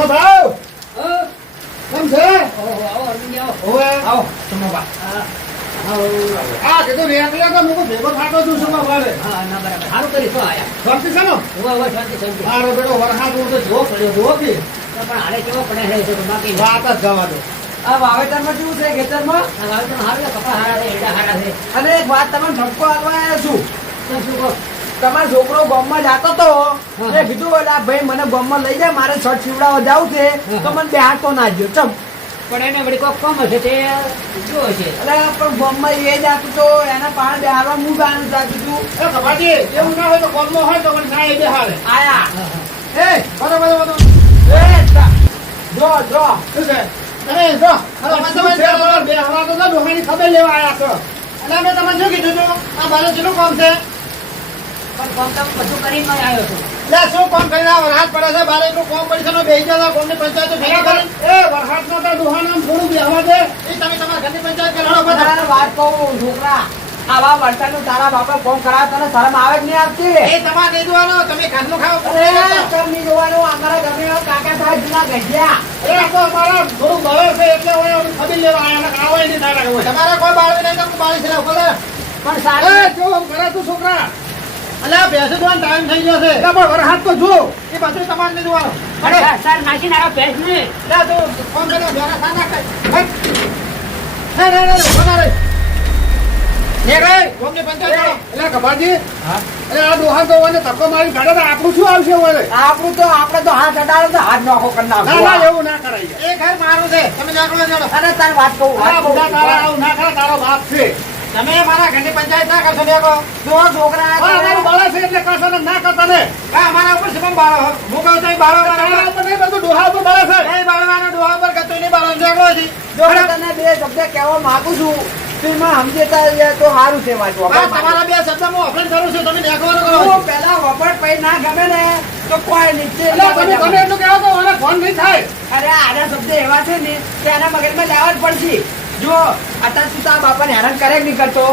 ઓ ભાવ હા કેમ છે? ઓહો આવો અરવિંદ આવો ઓવે આવો સમોબા આ કીધું રેકલા તો મુકો ભેગો થાતો છું સમા ભાડે. હા ના બરાબર સારું કરી તો આયા શાંતિ છે ને? ઓહો શાંતિ મારો બેટો વરસાદ ઉડતો જો પડ્યો જો કે તો પણ હાલે કેવો પડે છે તો બાકી વાત જ જવા દો. આ વાવેતરમાં કેવું છે ખેતરમાં? આ વાવ તો હારું છે કપા હારા છે એડા હારા છે અને એક વાત તમને ઠપકો આપવા આવ્યો છું. તો શું કહો તમારો છોકરો ગામમાં જાતો તો મેં કીધું એટલે આ ભાઈ મને ગામમાં લઈ જાય મારે શર્ટ સીવડાવવા જાવું છે તો મને બેહાડતો ના ગયો ચમ પણ એને વળી કોક કમ હશે તે જો હશે એટલે પણ ગામમાં એ જાતું તો એના પાણ બેહાડવા હું ગાનું જાતું છું એ કપાજી એવું ના હોય તો કોમનો હોય તો મને ના એ બેહાડે. આયા એ બધો એ જો જો શું છે? અરે જો હવે તમે બેહાડવા તો ડોહાની ખબર લેવા આયા છો. એટલે મેં તમને શું કીધું હતું આ બારે જેનું કામ છે? પણ કોમ તો બધું કરીને આવ્યો છું એટલે શું કામ કરીને આ વરસાદ પડે છે બારે એટલું કામ પડી છે ને બેસી જતા કોમની પંચાયત ભેગા કરી એ વરસાદનો તો ડોહાને થોડું બેહવા દે એ તમે તમારા ઘરની પંચાયત કે લડો બધા. તારે વાત કહું છોકરા આવા વરસાદનું તારા બાપા કોમ કરાવે તને શરમ આવે જ નહીં આપતી એ તમારે નહીં જોવાનું તમે ઘરનું ખાઓ અરે કેમ નહીં જોવાનું અમારા ઘરને કાકા સાહેબ જૂના ગઢિયા એ આ તો અમારા થોડું બળે છે એટલે હું એમ ખબર લેવા આયા ને ખાવાય નહીં થાય હોય. તમારે કોઈ બાળવી નહીં તો હું બાળી છે બોલે પણ એ સારી જો આમ કરે તું છોકરા અલ્યા બેસે જોવાનો ટાઈમ થઈ ગયો છે એટલે પણ વરસાદ તો જો એ બધું તમારે નહીં જોવાનું. અરે સર નાખીને આવ્યો ભેંસ ને લે તું ફોન કર્યો બેરા ખા નાખ ના રે ને રે કોમની પંચાયત એટલે કબાજી હા એટલે આ દોહા તો ઓને ધક્કો મારી કાઢે તો આપણું શું આવશે ઓને? આપણે તો હાથ અડાડો તો હાથ નોખો કરી ના ના નાખો એવું ના કરાય. એ ઘર મારું છે તમે જાગડો જાડો. અરે તાર વાત કહું આ બધા તારા આવું ના કરે તારો બાપ છે. તમે મારા ઘરની પંચાયત ના કરશો દેખો. જો છોકરા અમારું બાળા છે એટલે કરશો ને ના કરતા ને. આ અમારા ઉપર છે પણ બાળો. હું કહું તો એ બાળો તારા ઉપર નહીં બધું ડોહા ઉપર બાળા છે. નહીં બાળવાનો ડોહા ઉપર કતો નહીં બાળો દેખો છે. જોડે તને બે શબ્દ કહેવા માંગુ છું તું સમજેતા તો સારું છે વાંચવા બસ તમારા બે શબ્દમાં અપરાધ કરું છું તમે દેખવાનું કરો. તું પેલા વપટ પૈ ના ગમે ને તો કોઈ નીચે એટલે તમે તમે એટલું કહેવો તો મને ફોન નહીં થાય. અરે આના શબ્દ એવા છે ને કે આના મગજમાં જવા જ પડશે જો અત્યારે તું તારા બાપાને હેરાન કરે કે નહીં કરતો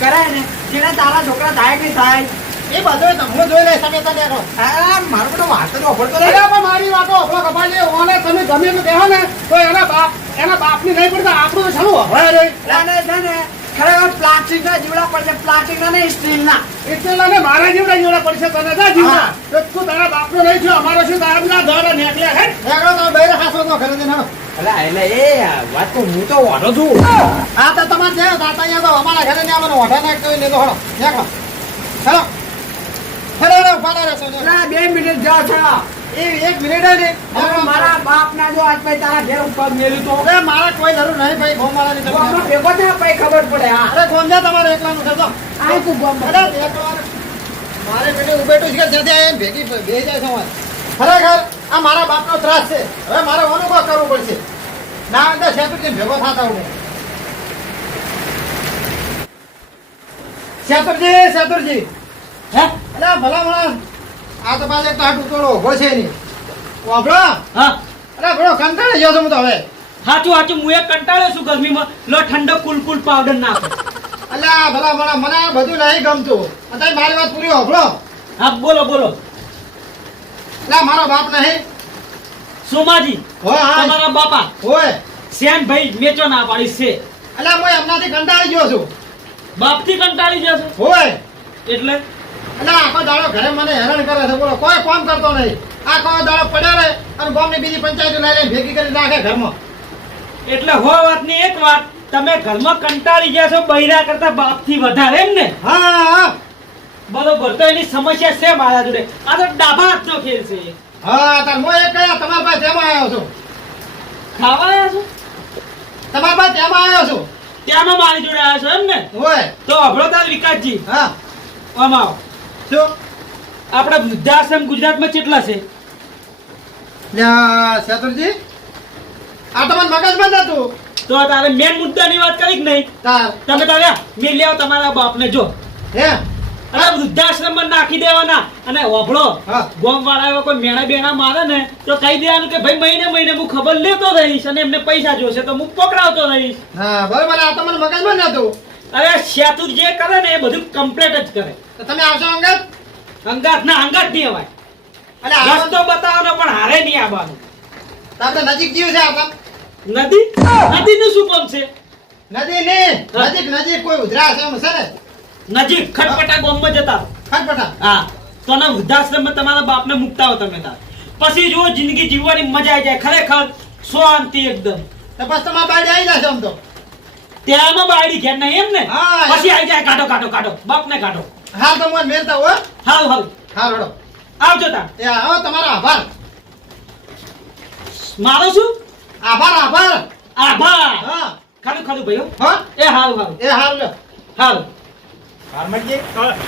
કરાય ને જેને તારા છોકરા થાય કે નહીં થાય એ બધું તમને જોઈ લે તમે તો દેખો. આ મારો બધો વાત જ વપરતો અરે પણ મારી વાતો અફળો કપાલી ઓને તમે ગમે એટલું કહેવો ને તો એના બાપની નહીં પડતા આપણું તો શાનું વફરાય રે. છે ને ખરેખર પ્લાસ્ટિક ના જીવડા પડશે પ્લાસ્ટિક ના નહીં સ્ટીલ ના એટલે ને મારા જીવડા પડશે તને જા જીવડા. તો તું તારા બાપનો નહીં થયો અમારો શું તારા બધા દોડા નેકલ્યા હે નેકળો તો બૈરા ખાસો તો ઘરે જઈને હાલો. એટલે એ વાત તો હું તો વાંધો છું આ તો તમારે છે દાતા અહીંયા તો અમારા ઘરે ને આવવાનું ઓઢા નાખતો હોય ને તો હળો નેકળો હેલો હેલો ઉભા રહો તો ના 2 મિનિટ જાઓ છો એ 1 મિનિટ ને મારા બાપ ના જો આજ પછી તારા ઘેર ઉપર મેલું તો અરે મારા કોઈ જરૂર નહીં ભાઈ ગોમવાળાની તો હમણાં તમે ભેગો થયા પછી ખબર પડે હા અરે ગોમજા તમારે એકલાનું છે તો આ તું ગમ અરે એકવાર મારે પેલે ઉભેટું છે કે જ્યાંથી આવીને ભેગી બેસી જાય છે હું. ખરેખર આ મારા બાપનો ત્રાસ છે હવે મારે અનુભવ કરવો પડશે ના અંદર શેતુરજી ભેગો થતા હું શેતુરજી હે અરે ભલા ભલા આ તો પાછો એક તો આ ટુકડો ઉભો છે નહીં વાપરો હા અરે ભલો કંટાળી ગયો છું હું તો હવે સાચું સાચું હું એક કંટાળ્યો છું ગરમીમાં લો ઠંડો કુલ પાવડર નાખો અલ્યા ભલા ભલા મને આ બધું નહીં ગમતું અત્યારે મારી વાત પૂરી વાપરો હા બોલો એટલે મારો બાપ નહીં સોમાજી હોય હા તમારા બાપા હોય શ્યાન ભાઈ મેચો ના પાડી છે અલ્યા હું એમનાથી કંટાળી ગયો છું બાપથી કંટાળી જશે હોય એટલે એટલે આખો દાડો ઘરે મને હેરાન કરે છે બોલો કોઈ કામ કરતો નહીં આખો દાડો પડ્યો રહે અને ગામની બીજી પંચાયત લઈ લઈને ભેગી કરી નાખે ઘરમાં એટલે હો વાતની એક વાત તમે ઘરમાં કંટાળી ગયા છો બૈરા કરતા બાપથી વધારે એમ ને હા હા બરોબર તો એની સમસ્યા છે મારા જોડે આ તો ડાબા હાથનો ખેલ છે હા તાર હું એક કયા તમારા પાસે તેમાં આવ્યો છું ખાવા આવ્યા છો તમારા પાસે તેમાં આવ્યો છું ત્યાંનો મારી જોડે આવ્યા છો એમ ને હોય તો અભળો તાર વિકાસજી હા આમ આવો શું આપણા વૃદ્ધાશ્રમ ગુજરાતમાં કેટલા છે શેતુરજી આ તો મને મગજમાં જ હતું તો તારે મેન મુદ્દાની વાત કરી કે નહીં તાર તમે તારે મેં લેવો તમારા બાપને જો હે અને વૃદ્ધાશ્રમમાં નાખી દેવાના અને ઓભળો હા. ગોમ વાળા એવા કોઈ મેણા બેણા મારે ને તો કહી દેવાનું કે ભાઈ મહિને મહિને હું ખબર લેતો રહીશ અને એમને પૈસા જોશે તો હું પકડાવતો રહીશ હા બરોબર આ તો મને મગજમાં જ હતું અરે શેતુ જે કરે ને એ બધું કમ્પ્લીટ જ કરે તો તમે આવશો અંગત અંગાત ના અંગાત નહીં અવાય એટલે રસ્તો બતાવવાનો પણ હારે નહીં આવવાનું તો આપણે નજીક જીવ છે આપણે. નદી નદીનું શું કામ છે? નદી ને નજીક કોઈ ઉધરા છે એમ છે ને. નજીક ખટપટા ગામમાં જતા ખટપટા. હા તો ના વૃદ્ધાશ્રમમાં તમારા બાપને મૂકતા હો તમે તાર. પછી જો જિંદગી જીવવાની મજા આવી જાય ખરેખર શાંતિ એકદમ. તો બસ તમારા બાયડે આવી જશે આમ તો. ત્યાંમાં બાયડી ઘેર નહીં એમ ને? હા. પછી આવી જાય કાઢો બાપને કાઢો. હા તો મને મેલતા હો. હાલ હા રડો. આવજો તાર. એ આવો તમારો આભાર. મારો શું આભાર. આભાર? હા. ખાલું ભાઈઓ. હા. એ હાલ એ હારું લ્યો. હારમતજી,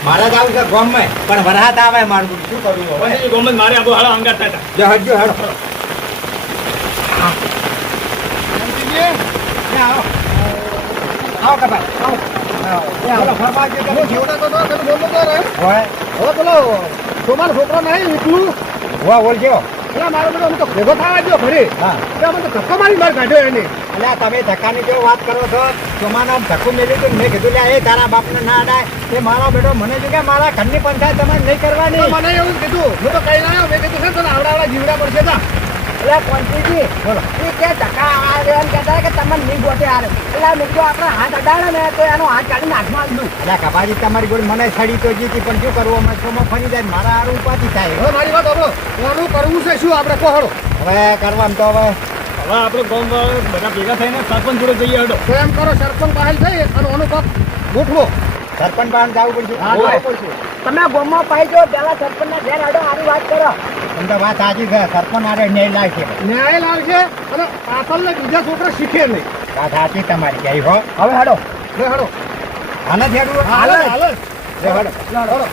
મારે જ આવું છે ગામમાં, પણ વરસાદ આવે મારું શું કરવું હવે? પછી ગોમત મારે આબો હાલો અંગાત થતા. જો હટજો હેડો. આવો કપા આવો. બોલો ફરમાજો કે હું જીવડા તો તમે બોલતો તો રે. હોય હવે પેલો સોમાનો છોકરો નહીં વિપુલ. હોય બોલજો. એટલે મારો બધો હું તો ભેગો થવા ગયો ફરી. હા એટલે મને તો ધક્કો મારી બહાર કાઢ્યો એને. એટલે આ તમે ધક્કાની જેવું વાત કરો છો. ચોમાના ધક્કો મેળવી તો મેં કીધું લે એ તારા બાપને ના અડાય. એ મારો બેટો મને શું કે મારા ઘરની પંચાયત તમારે નહીં તો કરવાની. મને એવું જ કીધું. હું તો કઈ ના આવ્યો. મેં કીધું છે તને આવડા જીવડા પડશે તા. એટલે કોન્ટીજી બોલો એ કે ધક્કા આવે એમ કહેતા કે તમને નહીં ગોટે હારે. એટલે મેં કીધું આપણે હાથ અડાડે ને તો એનો હાથ કાઢીને હાથમાં જ દઉં. એટલે કપાજી તમારી ગોળી મને છડી તો જીતી પણ શું કરવું અમે શોમાં ફરી જાય મારા હારું ઉપાધિ થાય. હવે મારી વાત સાંભળો. કોનું કરવું છે શું આપણે કોહડો. હવે કરવાનું તો હવે હવે આપણે ગામ બધા ભેગા થઈને સરપંચ જોડે જઈએ હડો. તો એમ કરો સરપંચ બહાર થઈ અને ઓનો બાપ ગોઠવો. સરપંચ પાસે જવું પડશે. હા, જવું પડશે. તમે ગામમાં પાઈ જો પેલા સરપંચના ઘેર હાડો સારી વાત કરો. એમ તો વાત સાચી છે સરપંચ આરે ન્યાય લાગશે. ન્યાય લાવશે અને પાછળને બીજા છોકરા શીખે નહીં. વાત સાચી તમારી ક્યાંય હો. હવે હાડો લે હડો. હાલે થેડું હાલે હાલે. લે હાડો. હડો.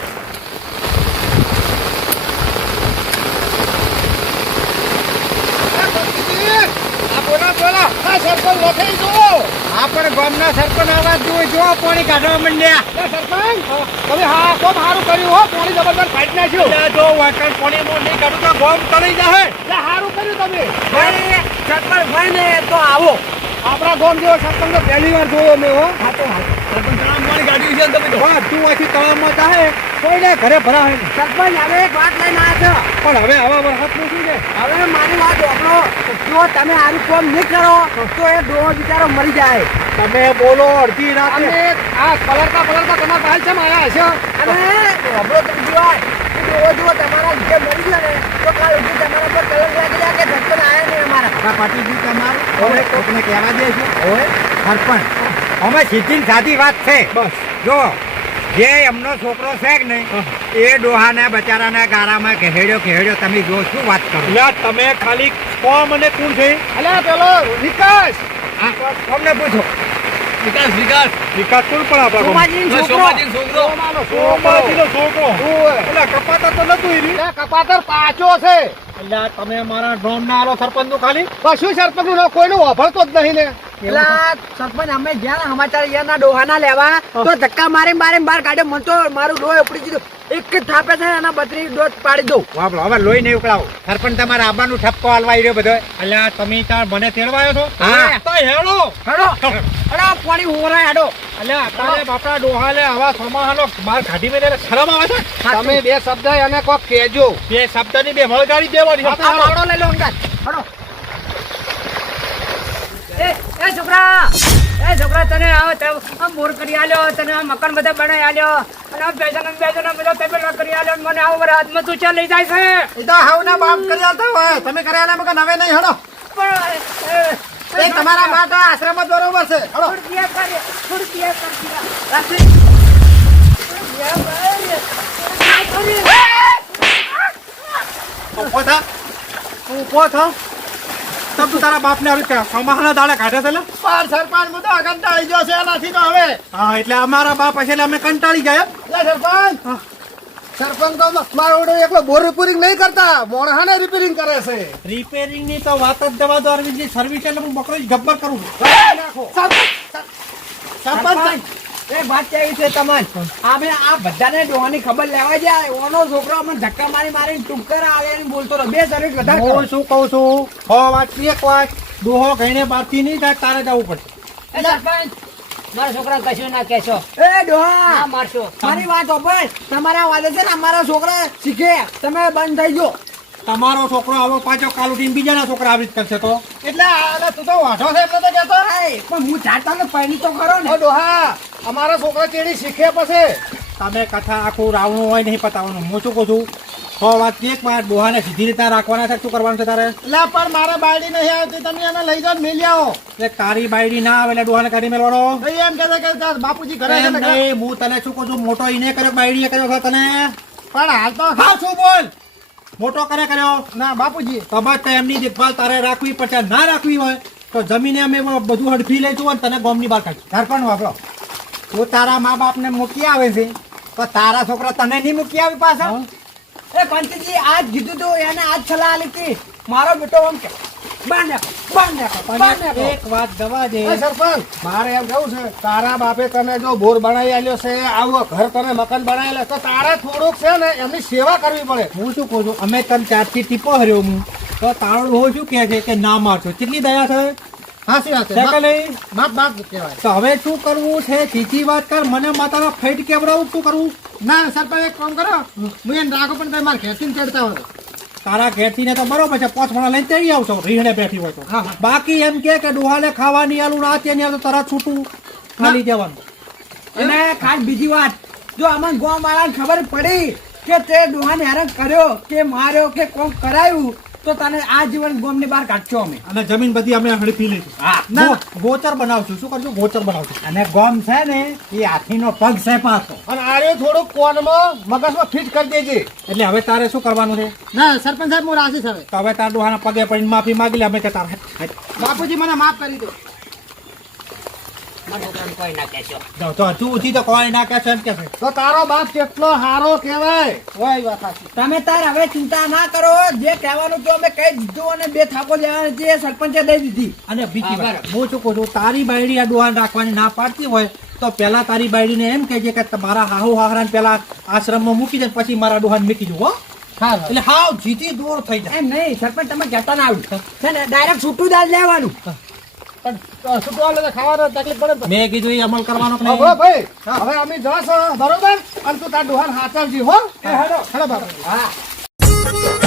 બોલા હા સરપંચ લખાઈ જુઓ. આ પણ ગામના સરપંચ આવા જો પાણી કાઢવા માંડ્યા. સરપંચ તમે હા કોમ સારું કર્યું હો. પાણી જબરદસ્ત ફાઈટ નાખ્યું. જો વાટણ પાણી માં નહીં કાઢું તો ગામ તળી જાય. એટલે સારું કર્યું તમે. સરપંચ હોય ને તો આવો. આપણા ગામ જેવો સરપંચ તો પહેલી વાર જોયો મેં હો. સરપંચ પાણી કાઢ્યું છે તમે તો તું આથી તળાવમાં જાહે કોઈને ઘરે ભરાવે. સરપંચ હવે એક વાત લઈને આવ્યો પણ હવે હવા વરસાદનું શું છે? હવે મારી વાત આપણો જો તમે આનું કામ નહીં કરો તો એ ડોહો બિચારો મરી જાય. તમે બોલો અડધી રાતે અમે આ પલરતા તમારા પાસે છે આયા હશે. અને હબળો તમે જોવાય ડોહો જો તમારા ઘરે મરી ગયો ને તો કાલ ઉઠી તમારા પર કલર લાગી જાય કે સરપંચ આયા નહીં અમારા પાટીજી તમારું હવે કોકને કહેવા દે છે ઓય સરપંચ અમે સીધી સાદી વાત છે બસ જો જે એમનો છોકરો છે કે નહીં એ ડોહાના બચારાના ગારામાં કહેડ્યો તમે જો શું વાત કરો. તમે ખાલી કોમ અને કોણ છે? અલ્યા પેલો વિકાસ. અમને પૂછો વિકાસ કોણ પણ આપણા સોમાજીનો છોકરો. સોમાજીનો છોકરો. ઓય. એટલે કપાતા તો નતું એની. એ કપાતર પાછો છે. એટલે તમે મારા ડ્રોન ના આલો સરપંચ નું ખાલી કશું સરપંચ નું કોઈનું વાપરતો જ નહીં ને. પેલા સરપંચ અમે જ્યાં સમાચાર એના ડોહાના લેવા તો ધક્કા મારી બહાર કાઢ્યો. મને તો મારું ડોહ ઉપડી દીધું. એક જ થાપે છે એના બત્રી ડોટ પાડી દઉં. વાપરો હવે લોહી નહીં ઉકળાવો. સરપંચ તમારા આબાનું ઠપકો હલવાઈ રહ્યો બધો. એટલે તમે તાર મને તેડવાયો છો? હા. તો હેડો પાણી હોરાય હાડો. એટલે તારે બાપડા ડોહા લે આવા સમાહાનો બહાર કાઢી મેલે શરમ આવે છે? તમે બે શબ્દ એને કોક કહેજો. બે શબ્દની બે વળગાડી દેવાની. આ પાવડો લઈ લો અંગાત. હાડો. એ છોકરા તને આ મોર કરી આલ્યો, તને આ મકાન બધા બનાવી આલ્યો અને આ બેજન બધા તબેલા કરી આલ્યો. મને આવું હાથમાં તું ચા લઈ જાય છે. એ તો હાવના બાપ કરી આલતા હોય. તમે કરી આલ્યા મગર હવે નહીં હડો. પણ એ તમારા માટે આશ્રમ જ બરોબર છે. હડો. ઉભો થા. તબ તું તારા બાપને આવી સમાહાના દાડા કાઢે છે લે? પાર સરપંચ હું તો કંટાળી ગયો છે એનાથી તો હવે. હા એટલે અમારા બાપ હશે એટલે અમે કંટાળી ગયા. લે સરપંચ. સરપંચ તો મારો ઓડો એકલો બોર રિપેરિંગ નહીં કરતા, મોણહાને રિપેરિંગ કરે છે. રિપેરિંગ ની તો વાત જ જવા દો. અરવિંદજી સર્વિસ એટલે હું બકરો જ ગબ્બર કરું. નાખો. સરપંચ એક વાત કેવી છે તમને? આપણે આ બધાને ડોહાની ખબર લેવા જાય. ઓનો છોકરો અમને ધક્કા મારીને ટુક્કર આવે ને બોલતો રહે. બે સર્વિસ વધારે કરો. હું શું કહું છું, 6 વાત એક વાત ડોહો ગઈને બારથી નહીં થાય તારે જવું પડશે. સરપંચ મારા છોકરા કશું ના કહેશો. એ ડોહા ના મારશો. મારી વાત સાંભળ. તમારા વાદે છે ને અમારા છોકરા શીખે. તમે બંધ થઈ જો. તમારો છોકરો આવો પાછો કાલ ઉઠીને બીજાના છોકરા આવી જ કરશે તો એટલે તું તો વાઢો છે એટલે તો કહેતો પણ હું જાતા ને પહેલી તો ખરો ઓ ડોહા અમારા છોકરા ચેડી શીખે પછી તમે કથા આખું રાવણું હોય નહીં પતાવવાનું હું શું કહું છું 100 વાત એક વાર ડોહાને સીધી રીતે રાખવાના છે શું કરવાનું છે તારે એટલે પણ મારે બાયડી નહીં આવતી તમે એને લઈ જાઓ ને મેલી આવો એટલે તારી બાયડી ના આવે એટલે ડોહાને કાઢી મેળવાનો ભાઈ એમ કહેતા કે તાર બાપુજી ઘરે છે એમ ને ઘરે. નહીં, હું તને શું કહું છું મોટો ઈને કર્યો બાયડીએ કર્યો છે તને પણ હાલ તો હા શું બોલ મોટો કરે કર્યો ના બાપુજી તો બસ એમની દેખભાલ તારે રાખવી પછી ના રાખવી હોય તો જમીને અમે બધું હડફી લઈશું અને તને ગોમની બહાર કાઢી ઘરપણ વાપરો તું તારા મા બાપને મૂકી આવે છે તો તારા છોકરા તને નહીં મૂકી આવી પાછા એ પંચજી આજ કીધું તું એને આજ સલાહ આલી હતી મારો બેટો આમ કે બાર નાખો એક વાત દવા દે એ સરપંચ મારે એમ કહું છે તારા બાપે તને જો બોર બનાવી આલ્યો છે આવું ઘર તને મકાન બનાવેલા તો તારે થોડુંક છે ને એમની સેવા કરવી પડે હું શું કહું છું અમે તને ત્યારથી ટીપો હર્યો હું તો તારો ડોહો શું કહે છે કે ના મારશો કેટલી દયા છે હાસી વાત છે કે છે નહીં? બાપ બાપ કહેવાય તો હવે શું કરવું છે સીધી વાત કર મને માતાના ફેટ કેવડાવું શું કરવું ના સરપંચ એક કામ કરો હું એને રાખો પણ તમે મારા ખેતી ચડતા હોય તારા ઘેરથી ને તો બરોબર છે 5 મણા લઈને ચડી આવશો રીહડે બેઠી હોય તો હા, હા. બાકી એમ કે ડોહાને ખાવાની આલું રાતે ની આલું તરત છૂટું ખાલી જવાનું અને ખાસ બીજી વાત જો અમને ગામ વાળાને ખબર પડી કે તે ડોહાને હેરાન કર્યો કે માર્યો કે કોમ કરાયું તો તને આ જીવન ગામની બહાર કાઢશો અમે અને જમીન બધી અમે હડપી લઈશું હા ગોચર બનાવશું શું કરશું ગોચર બનાવશું અને ગોમ છે ને એ હાથીનો પગ છે પાછો અને આર્યો થોડુંક કોનમાં મગજમાં ફિટ કરી દેજે એટલે હવે તારે શું કરવાનું છે ના સરપંચ સાહેબ હું રાશિ હવે તો હવે તારા ડોહાના પગે પડીને માફી માંગી લે અમે કે તારે બાપુજી મને માફ કરી દો મારા છોકરાને કોઈ ના કહેશો જાઓ તો હજુ ઉઠી તો કોઈ ના કહેશે એમ કહેશે તો તારો બાપ કેટલો હારો કહેવાય ઓય વાત સાચી તમે તાર હવે ચિંતા ના કરો જે કહેવાનું તો અમે કહી દીધું અને 2 થાપો લેવાની જે સરપંચે દઈ દીધી અને બીજી હા, વાત હું શું કહું છું તારી બાયડી આ ડોહાને રાખવાની ના પાડતી હોય તો પેલા તારી બાયડીને એમ કહેજે કે તમારા હાહુ હાહરાને પેલા આશ્રમમાં મૂકી દે પછી મારા ડોહાને મૂકી દઉં હો હા એટલે હાવ જીતી દૂર થઈ જાય એમ નહીં સરપંચ તમે કહેતા ના આવ્યું છે ને ડાયરેક્ટ છૂટું દાલ લેવાનું પણ છૂટવા એટલે ખાવાનો તકલીફ પડે ને. મેં કીધું એ અમલ કરવાનો કે હવે નહીં? ભાઈ હવે અમે જશો બરોબર અને તું તાર ડોહાન હાચવજી હો હેડો. હેડો બાપા હા